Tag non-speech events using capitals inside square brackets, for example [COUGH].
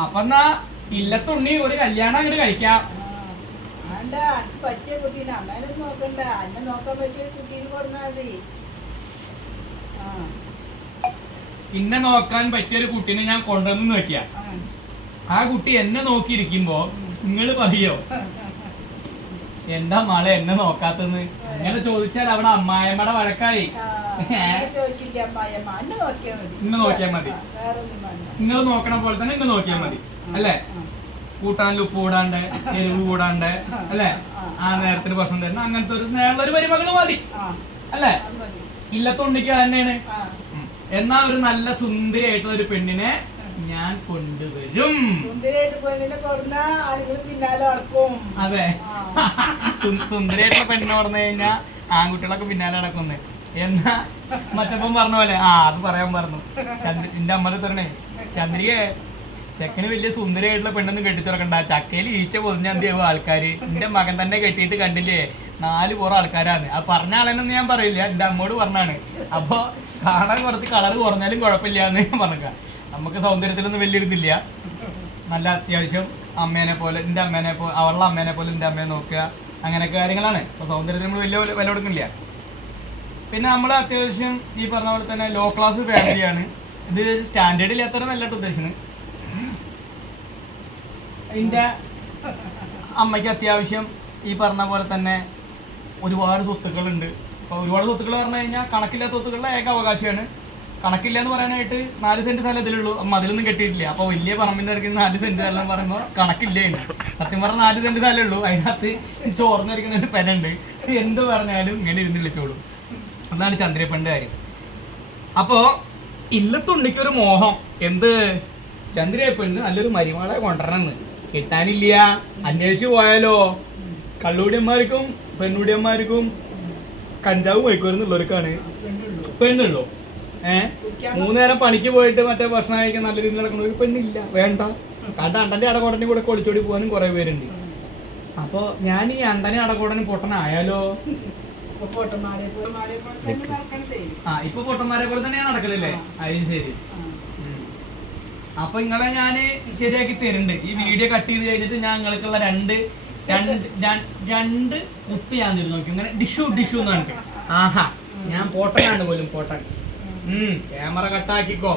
അപ്പൊ എന്നാ ഇല്ലത്തുണ്ണി ഒരു കല്യാണം അങ്ങോട്ട് കഴിക്കാം. ആണ്ട അനക്ക് പറ്റിയ കുട്ടീനെ? അമ്മേനെ നോക്കണ്ട. അന്നെ നോക്കാൻ പറ്റിയ കുട്ടീനെ കൊടുന്നാ മതി. ആ. ഇന്നെ നോക്കാൻ പറ്റിയൊരു കുട്ടീനെ ഞാൻ കൊണ്ടുവന്ന് നോക്കിയ. ആ. ആ കുട്ടി എന്നെ നോക്കിയിരിക്കുമ്പോ നിങ്ങൾ പറയോ? എന്താ മാളെ എന്നെ നോക്കാത്തെന്ന് അങ്ങനെ ചോദിച്ചാൽ അവിടെ അമ്മായമ്മയുടെ വഴക്കായി. ആ, ഇന്നെ നോക്കിയാ മതി. നിങ്ങൾ നോക്കണ പോലെ തന്നെ ഇന്ന് നോക്കിയാൽ മതി. അല്ലേ? കൂട്ടാനിൽ ഉപ്പ് കൂടാണ്ട് എരിവ് കൂടാണ്ട് അല്ലേ? ആ. നേരത്തിന് ഭക്ഷണം തരണം അങ്ങനത്തെ ഒരു സ്നേഹമുള്ള ഒരു പരിമകൾ മതി. അല്ലേ? മതി. തന്നെയാണ്. എന്നാ ഒരു നല്ല സുന്ദരിയായിട്ടുള്ള ഒരു പെണ്ണിനെ ഞാൻ കൊണ്ടുവരും. അതെ. [LAUGHS] സുന്ദരിയായിട്ടുള്ള പെണ്ണിനെ പറഞ്ഞു കഴിഞ്ഞാൽ ആൺകുട്ടികളൊക്കെ പിന്നാലെ നടക്കുന്നത് എന്നാ? മറ്റപ്പം പറഞ്ഞ പോലെ. ആ അത് പറയാൻ പറഞ്ഞു. എന്റെ അമ്മയുടെ തരണേ. ചന്ദ്രിയെ ചെക്കന് വലിയ സുന്ദരിയായിട്ടുള്ള പെണ്ണൊന്നും കെട്ടിത്തുറക്കണ്ട. ചക്കയിൽ ഈച്ച പൊതിഞ്ഞാന്തിയാവും ആൾക്കാര്? എന്റെ മകൻ തന്നെ കെട്ടിയിട്ട് കണ്ടില്ലേ? നാല് പുറം ആൾക്കാരാണ് ആ പറഞ്ഞ ആളെന്നൊന്നും ഞാൻ പറയില്ല. എന്റെ അമ്മോട് പറഞ്ഞാണ്. അപ്പൊ കാണാൻ കുറച്ച് കളർ കുറഞ്ഞാലും കുഴപ്പമില്ല എന്ന് പറഞ്ഞ നമുക്ക് സൗന്ദര്യത്തിലൊന്നും വലിയ ഇതില്ല നല്ല അത്യാവശ്യം അമ്മേനെ പോലെ എന്റെ അമ്മേനെ പോലെ അവളുടെ അമ്മേനെ പോലെ എന്റെ അമ്മയെ നോക്കുക. അങ്ങനെയൊക്കെ കാര്യങ്ങളാണ്. അപ്പോൾ സൗന്ദര്യത്തിന് നമ്മൾ വലിയ വില- വില കൊടുക്കുന്നില്ല. പിന്നെ നമ്മൾ അത്യാവശ്യം ഈ പറഞ്ഞ പോലെ തന്നെ ലോ ക്ലാസ് ഫാമിലിയാണ് ഇത് സ്റ്റാൻഡേർഡ് ഇല്ലാത്തവരെ നല്ല ഉദ്ദേശിക്കുന്നത് എന്റെ അമ്മയ്ക്ക് അത്യാവശ്യം ഈ പറഞ്ഞ പോലെ തന്നെ ഒരുപാട് സ്വത്തുക്കളുണ്ട്. അപ്പോൾ ഒരുപാട് സ്വത്തുക്കൾ പറഞ്ഞു കഴിഞ്ഞാൽ കണക്കില്ലാത്ത സ്വത്തുക്കളുടെ ഏക അവകാശമാണ് കണക്കില്ല എന്ന് പറയാനായിട്ട് നാല് സെന്റ് സ്ഥലം ഇതിലുള്ളൂ. അമ്മ അതിലൊന്നും കെട്ടിയിട്ടില്ല. അപ്പോൾ വലിയ പറമ്പിന്റെ ഇടയ്ക്ക് നാല് സെന്റ് സ്ഥലം പറയുമ്പോൾ കണക്കില്ല സത്യം പറഞ്ഞാൽ നാല് സെന്റ് സ്ഥലമേ ഉള്ളൂ. അതിനകത്ത് ചോർന്നിരിക്കുന്ന ഒരു പെനുണ്ട് എന്ത് പറഞ്ഞാലും ഇങ്ങനെ ഇരുന്ന് വിളിച്ചോളും. അതാണ് ചന്ദ്രപ്പന്റെ കാര്യം. അപ്പോ ഇല്ലത്തുണ്ണിക്ക് ഒരു മോഹം. എന്ത്? ചന്ദ്രയപ്പന് നല്ലൊരു മരുമകളെ കൊണ്ടുവരണമെന്ന് കിട്ടാനില്ല. അന്വേഷിച്ച് പോയാലോ? കള്ളൂടിയന്മാർക്കും പെണ്ണൂടിയന്മാർക്കും കഞ്ചാവ് പോയിക്കോരുന്നുള്ളവർക്കാണ് പെണ്ണുള്ളൂ? ഏഹ് മൂന്നേരം പണിക്ക് പോയിട്ട് മറ്റേ ഭക്ഷണം കഴിക്കാൻ നല്ല രീതിയിൽ നടക്കുന്ന ഒരു പെണ്ണില്ല. വേണ്ട. കണ്ട അണ്ടന്റെ അടകോടനെ കൂടെ കൊളിച്ചോടി പോകാനും കുറെ പേരുണ്ട്. അപ്പൊ ഞാൻ ഈ അണ്ടനെ അടക്കോടനും പൊട്ടനായാലോ? ആ ഇപ്പൊ പൊട്ടന്മാരെ പോലെ തന്നെയാണ് നടക്കലല്ലേ? അത് ശരി. അപ്പൊ നിങ്ങളെ ഞാൻ ശരിയാക്കി തരുന്നുണ്ട്. ഈ വീഡിയോ കട്ട് ചെയ്ത് കഴിഞ്ഞിട്ട് ഞാൻ നിങ്ങൾക്കുള്ള രണ്ട് രണ്ട് രണ്ട്. രണ്ട് കുത്തി ഞാൻ തരും നോക്കി ഇങ്ങനെ ഡിഷു ഡിഷു എന്ന് കാണിക്കും ആഹാ. ഞാൻ പോട്ടനാണ് പോലും പോട്ടൻ. ഉം. ക്യാമറ കട്ടാക്കിക്കോ.